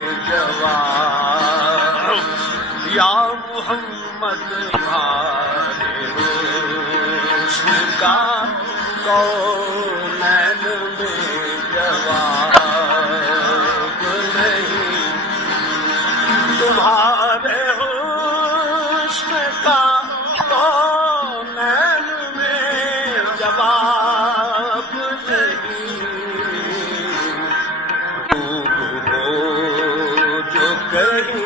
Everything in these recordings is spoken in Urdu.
جواب یا محمد تمہارے حسن کا کونین میں جواب نہیں، تمہارے حسن کا کونین میں جواب نہیں، کہیں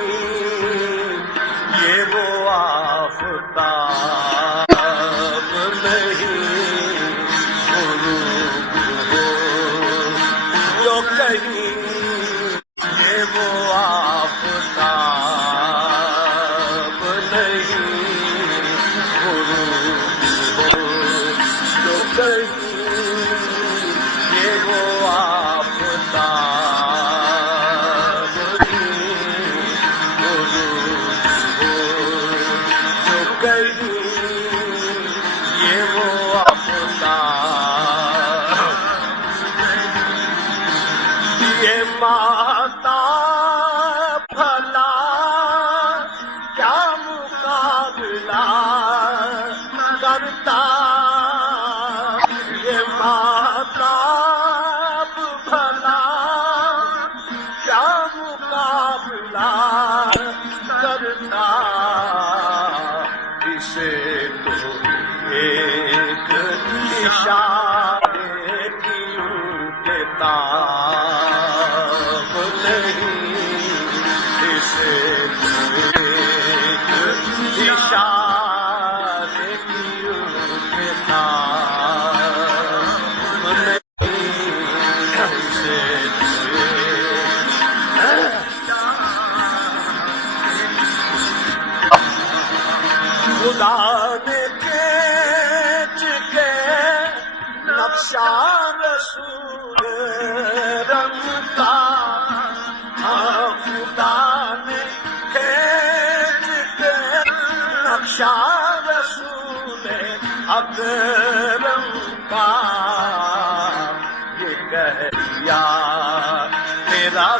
یہ وہ آفتاب نہیں، غروب ہو جو کہیں یہ وہ آفتاب نہیں، غروب ہو جو کہیں یہ وہ آفتاب یہ وہ آفتاب، یہ ماتا بھلا کیا مقابلہ کرتا، یہ ماتا بھلا کیا مقابلہ کرتا، اسے تو ایک اشارے کی کتاب نہیں، اسے تو ایک اشارے کی کتاب نہیں، اسے تو خدا نے کھینچ کے نقشہ رسول رنگ کا، ہاں خدا نے کھینچ کے نقشہ رسول اکرم کا، یہ کہہ دیا تیرا